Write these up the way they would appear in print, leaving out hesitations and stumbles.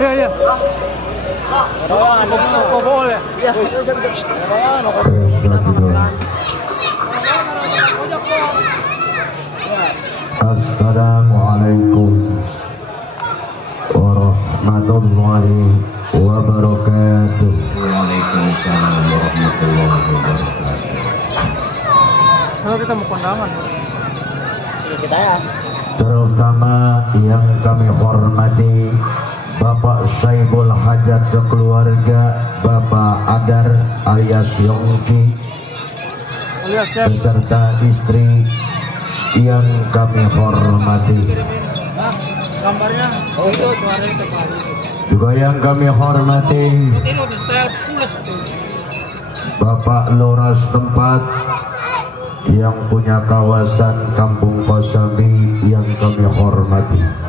Iya, iya. Oh, boleh. Iya. Assalamualaikum warahmatullahi wabarakatuh. Waalaikumsalam warahmatullahi wabarakatuh. Kalau kita mau kondangan. Kita ya. Terutama yang kami hormati Bapak Saibul Hajat sekeluarga, Bapak Adar alias Yongki beserta istri yang kami hormati. Gambarnya. Oh, itu suaranya terbalik. Juga yang kami hormati Bapak Lurah setempat yang punya kawasan Kampung Kosambi yang kami hormati.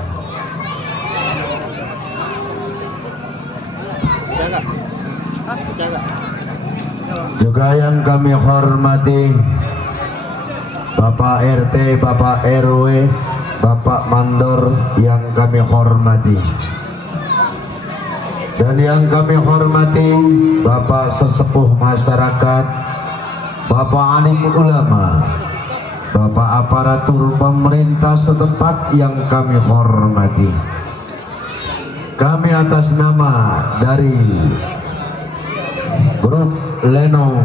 Juga yang kami hormati Bapak RT, Bapak RW, Bapak Mandor yang kami hormati. Dan yang kami hormati Bapak sesepuh masyarakat, Bapak alim ulama, Bapak aparatur pemerintah setempat yang kami hormati. Kami atas nama dari grup Lenong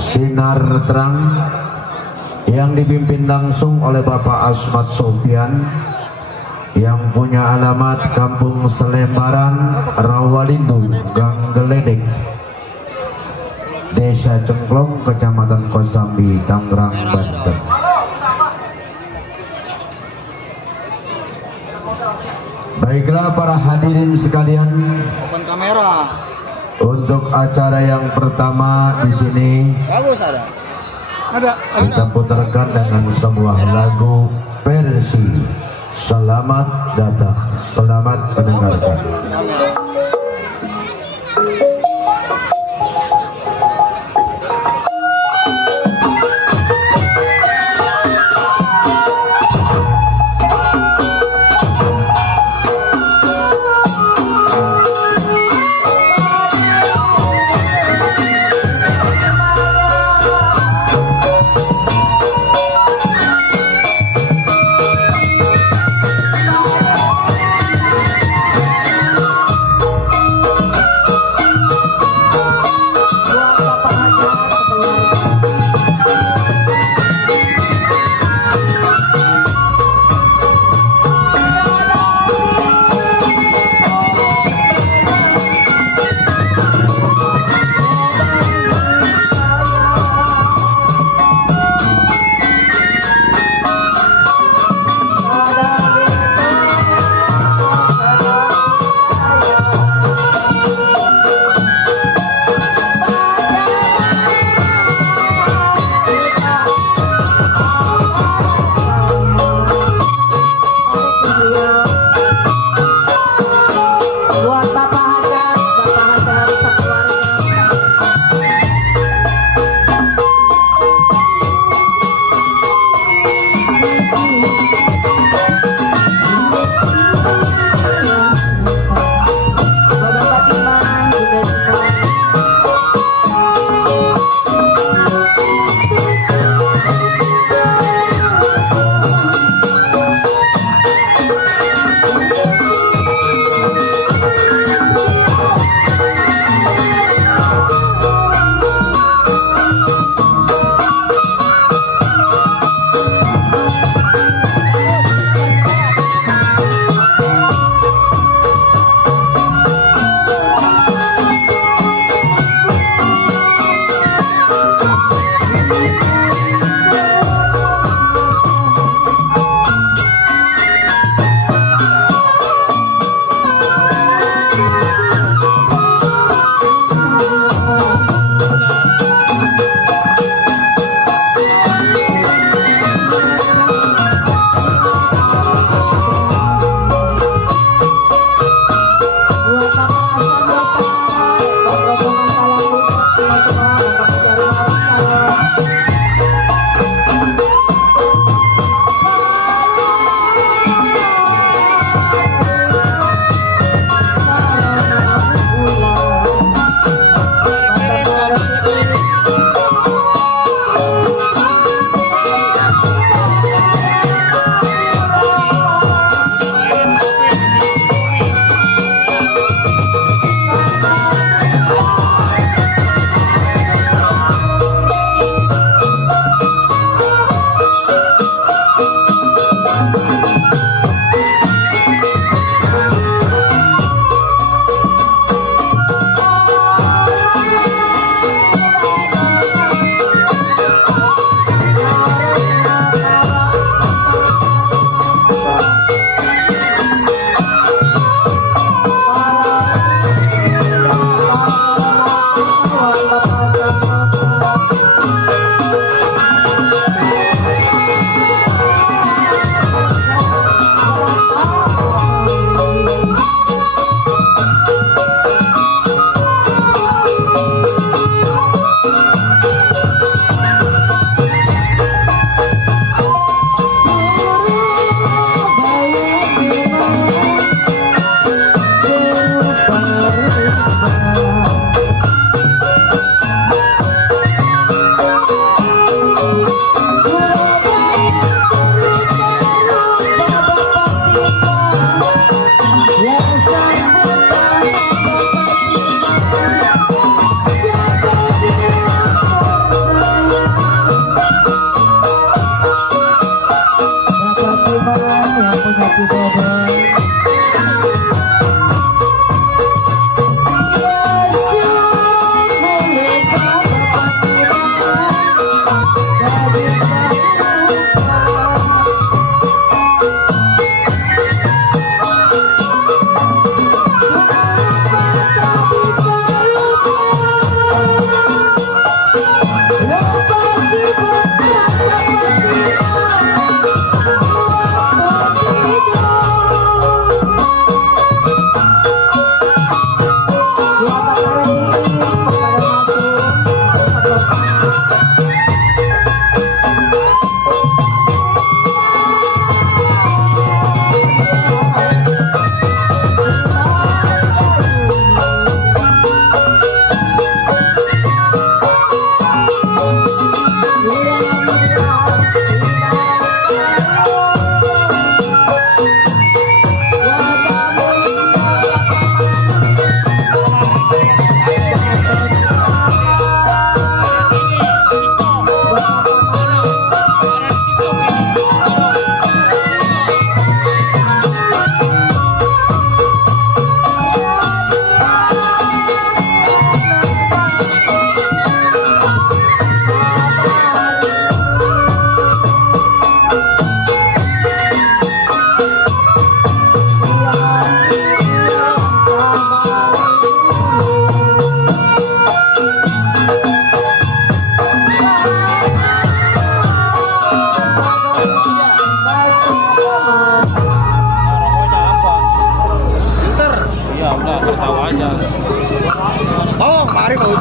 Sinar Terang yang dipimpin langsung oleh Bapak Asmat Sofian yang punya alamat Kampung Selembaran, Rawalindu, Gang Geledek, Desa Cengklong, Kecamatan Kosambi, Tangerang, Banten. Baiklah para hadirin sekalian, Open kamera. untuk acara yang pertama di sini Bagus ada. kita putarkan dengan sebuah lagu versi Selamat Datang, selamat mendengarkan.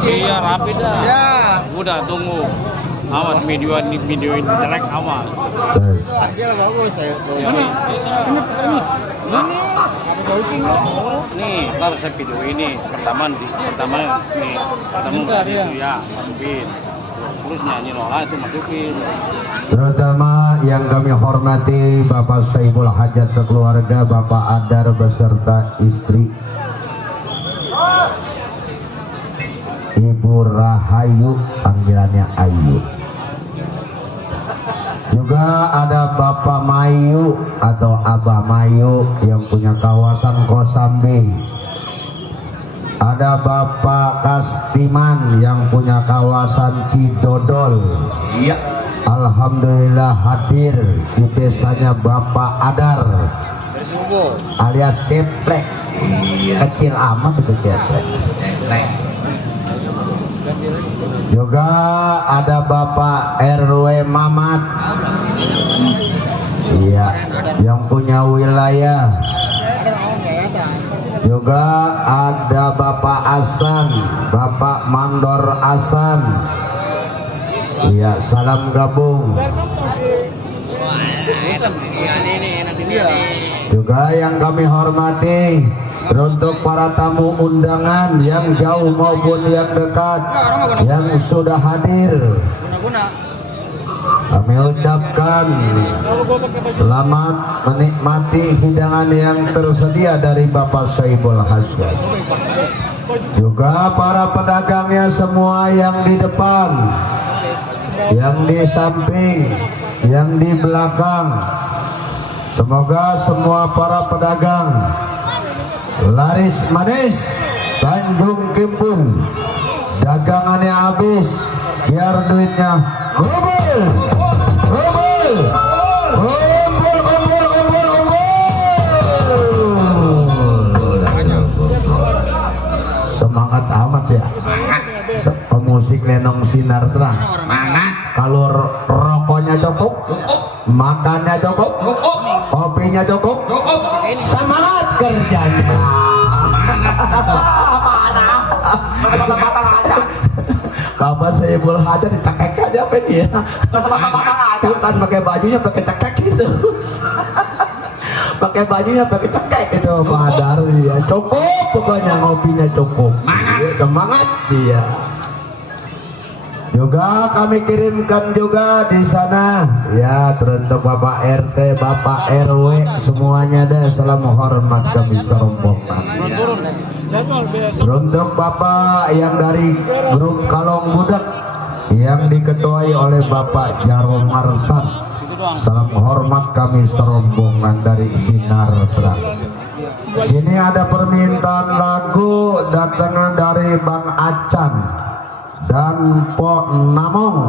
Iya, rapi dah. Ya. Udah tunggu. Awas video ini jelek awas. Hasilnya bagus saya. Mana? Nih, ntar saya video ini pertama nih, pertama itu ya masukin. Terus nyanyi Lola itu masukin. Terutama yang kami hormati Bapak Saibul Hajat sekeluarga, Bapak Adar beserta istri, Ibu Rahayu, panggilannya Ayu. Juga ada Bapak Mayu atau Abah Mayu yang punya kawasan Kosambi. Ada Bapak Kastiman yang punya kawasan Cidodol. Iya. Alhamdulillah hadir di pesanya Bapak Adar alias Ceplek. Kecil amat itu Ceplek. Juga ada Bapak RW Mamat, iya, yang punya wilayah. Juga ada Bapak Asan, Bapak Mandor Asan, iya, salam gabung. Juga yang kami hormati, untuk para tamu undangan yang jauh maupun yang dekat yang sudah hadir, kami ucapkan selamat menikmati hidangan yang tersedia dari Bapak Saibul Hajat. Juga para pedagangnya semua yang di depan, yang di samping, yang di belakang, semoga semua para pedagang laris manis, Tanjung Kimpung, dagangannya habis, biar duitnya kumpul, kumpul, kumpul, kumpul, kumpul, kumpul. Semangat amat ya, pemusik lenong sinar terang. Kalau rokoknya cukup, makannya cukup, kopinya cukup, semangat kerjanya. Kabar Saibul Hajat dicekek aja apa ini ya? Bukan pakai bajunya pakai cekek gitu. Pakai bajunya pakai cekek gitu Pak Adar ya. Cukup pokoknya, ngopinya cukup. Semangat dia. Juga kami kirimkan juga di sana ya, teruntuk Bapak RT, Bapak RW semuanya deh, salam hormat kami serombongan. Teruntuk Bapak yang dari grup Kalong Budak yang diketuai oleh Bapak Jarwo Marsan, Salam hormat kami serombongan dari Sinar Terang. Sini ada permintaan lagu datang dari Bang Acan dan Pok Namong.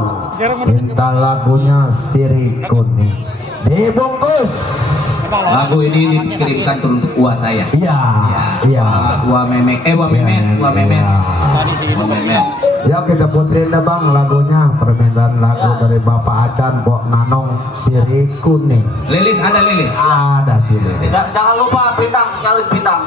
Minta lagunya Siri Kuning. Dibungkus. Lagu ini dikirimkan untuk uang saya. Iya, iya. Uang memek, uang memet, uang memet, uang memet. Ya kita puterin dah bang lagunya, permintaan lagu dari Bapak Acan, Pok Nanong, Siri Kuning. Lilis ada lilis. Ada sih lilis. Jangan lupa pindang, nyalin pindang.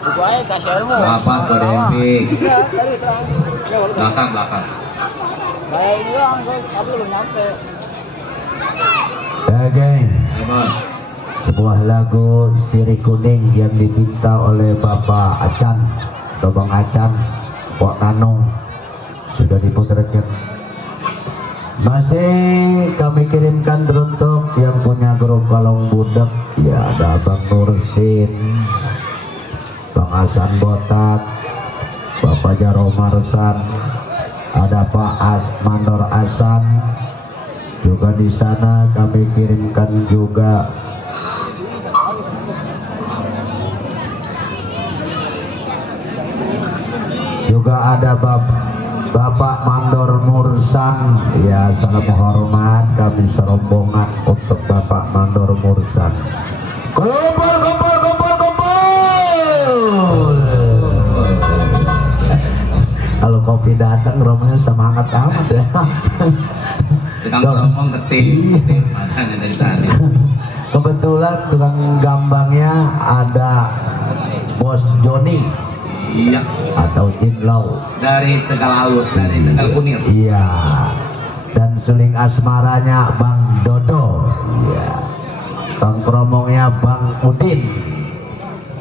Buku aja kasih ilmu. Bapak Kode Empik. Iya, tadi terang. Belakang. Kayak ini doang, tapi belum nyampe. Oke. Ayo, Bos. Sebuah lagu Sirih Kuning yang dipinta oleh Bapak Acan atau Bang Acan, Pok Nanung sudah diputarkan. Masih kami kirimkan teruntuk yang punya grup Kalong Budak. Ya ada Bang Nursin, Bang Hasan Botak, Bapak Jaro Marsan, ada Pak Mandor Asan. Juga di sana kami kirimkan juga ada Bapak Mandor Mursan. Ya, salam hormat kami serombongan untuk Bapak Mandor Mursan. Kumpul. Kalau kopi datang Romeo semangat amat ya. Tukang ngomong keting makanya dari tadi. Kebetulan tukang gambangnya ada Bos Joni. Iya. Atau Jinlau Dari Tegal Laut, dari Tegal Kunir. Iya. Dan suling asmaranya Bang Dodo. Iya. Bang Kromongnya Bang Udin.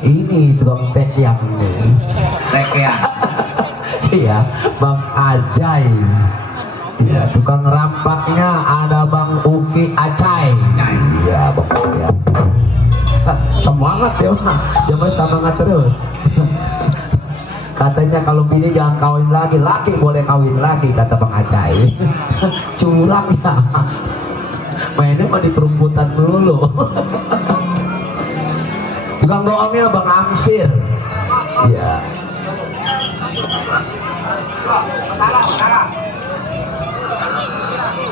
Ini tukang tekyang nih. Tekyang. Iya, Bang Ajay. Iya, tukang rampaknya ada Bang Uki Acai. Iya, Bang Uki Acai. Semangat ya, Bang. Dia mah semangat terus. Katanya kalau bini jangan kawin lagi, laki boleh kawin lagi, kata Bang Acai. Curang ya. Mainnya mah di perumputan melulu. Tukang doangnya Bang Angsir. Iya.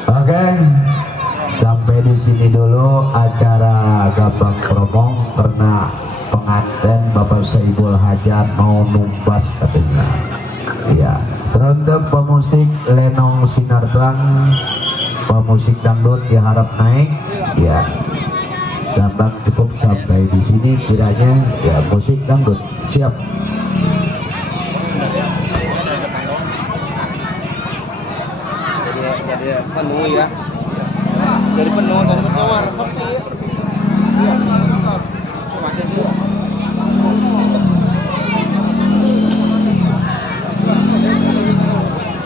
Oke, sampai di sini dulu acara Gabang Promong karena pengantin Bapak Saibul Hajat mau numbas katanya. Ya, teruntuk pemusik Lenong Sinar Terang, pemusik dangdut diharap naik. Ya, Gabang cukup sampai di sini kiranya. Ya, musik dangdut siap. Jadi penuh ya. Jadi penuh.